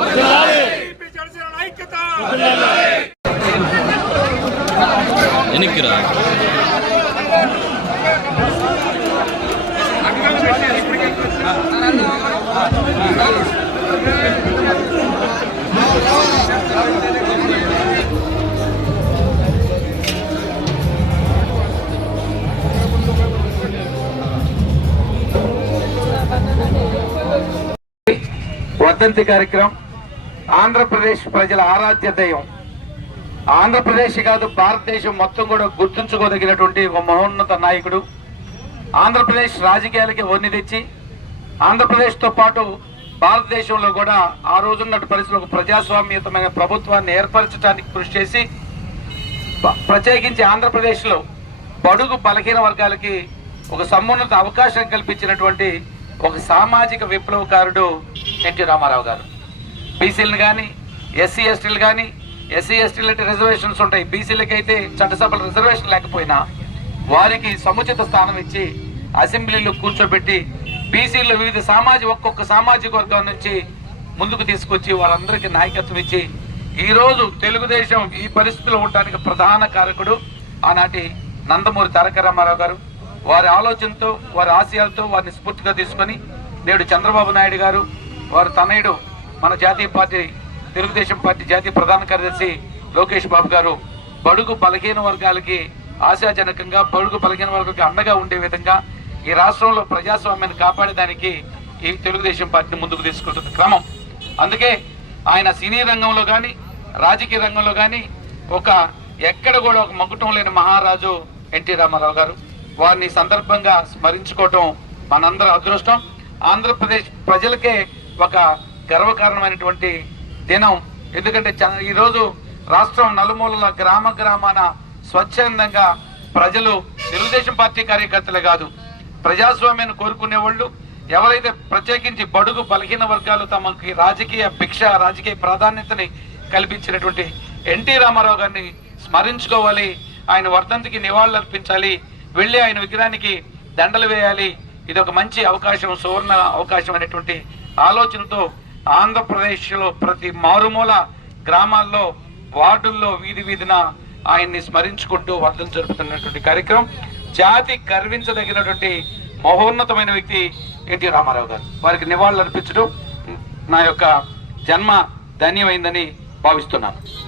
ఐక్యత జనసేన ఐక్యత. ఎనిక్కిరా వర్ధంతి కార్యక్రమం. ఆంధ్రప్రదేశ్ ప్రజల ఆరాధ్య దైవం. ఆంధ్రప్రదేశ్ కాదు భారతదేశం మొత్తం కూడా గుర్తుంచుకోదగినటువంటి ఒక మహోన్నత నాయకుడు. ఆంధ్రప్రదేశ్ రాజకీయాలకి వన్ని తెచ్చి ఆంధ్రప్రదేశ్తో పాటు భారతదేశంలో కూడా ఆ రోజున్నటు పరిస్థితులకు ప్రజాస్వామ్యతమైన ప్రభుత్వాన్ని ఏర్పరచడానికి కృషి చేసి ప్రత్యేకించి ఆంధ్రప్రదేశ్లో బడుగు బలహీన వర్గాలకి ఒక సమున్నత అవకాశం కల్పించినటువంటి ఒక సామాజిక విప్లవకారుడు ఎన్టీ రామారావు గారు. బీసీలను కానీ ఎస్సీ ఎస్టీలు కానీ ఎస్సీ ఎస్టీలు రిజర్వేషన్స్ ఉంటాయి. బీసీలకి అయితే చట్టసభల రిజర్వేషన్ లేకపోయినా వారికి సముచిత స్థానం ఇచ్చి అసెంబ్లీలో కూర్చోబెట్టి బీసీలో వివిధ సామాజిక ఒక్కొక్క సామాజిక వర్గం నుంచి ముందుకు తీసుకొచ్చి వాళ్ళందరికీ నాయకత్వం ఇచ్చి ఈరోజు తెలుగుదేశం ఈ పరిస్థితిలో ఉండడానికి ప్రధాన కారకుడు ఆనాటి నందమూరి తారక రామారావు గారు. వారి ఆలోచనతో వారి ఆశయాలతో వారిని స్ఫూర్తిగా తీసుకొని నేడు చంద్రబాబు నాయుడు గారు వారు తనయుడు మన జాతీయ పార్టీ తెలుగుదేశం పార్టీ జాతీయ ప్రధాన కార్యదర్శి లోకేష్ బాబు గారు బడుగు బలహీన వర్గాలకి ఆశాజనకంగా బడుగు బలహీన వర్గాలకి అండగా ఉండే విధంగా ఈ రాష్ట్రంలో ప్రజాస్వామ్యాన్ని కాపాడేదానికి ఈ తెలుగుదేశం పార్టీని ముందుకు తీసుకుంటున్న క్రమం. అందుకే ఆయన సినీ రంగంలో కానీ రాజకీయ రంగంలో కానీ ఒక ఎక్కడ కూడా ఒక మకుటం లేని మహారాజు ఎన్టీ రామారావు గారు. వారిని సందర్భంగా స్మరించుకోవటం మనందరి అదృష్టం. ఆంధ్రప్రదేశ్ ప్రజలకే ఒక గర్వకారణమైనటువంటి దినం. ఎందుకంటే ఈరోజు రాష్ట్రం నలుమూలల గ్రామ గ్రామాన స్వచ్ఛందంగా ప్రజలు తెలుగుదేశం పార్టీ కార్యకర్తలే కాదు ప్రజాస్వామ్యాన్ని కోరుకునే వాళ్ళు ఎవరైతే ప్రత్యేకించి బడుగు బలహీన వర్గాలు తమకి రాజకీయ భిక్ష రాజకీయ ప్రాధాన్యతని కల్పించినటువంటి ఎన్టీ రామారావు గారిని స్మరించుకోవాలి ఆయన వర్ధంతికి నివాళులు అర్పించాలి వెళ్ళి ఆయన విగ్రహానికి దండలు వేయాలి ఇది ఒక మంచి అవకాశం సువర్ణ అవకాశం అనేటువంటి ఆలోచనతో ఆంధ్రప్రదేశ్లో ప్రతి మారుమూల గ్రామాల్లో వార్డుల్లో వీధి వీధిన ఆయన్ని స్మరించుకుంటూ వర్ధం జరుపుతున్నటువంటి కార్యక్రమం. జాతి గర్వించదగినటువంటి మహోన్నతమైన వ్యక్తి ఎన్టీ రామారావు గారు. వారికి నివాళులు అర్పించడం నా యొక్క జన్మ ధన్యమైందని భావిస్తున్నాను.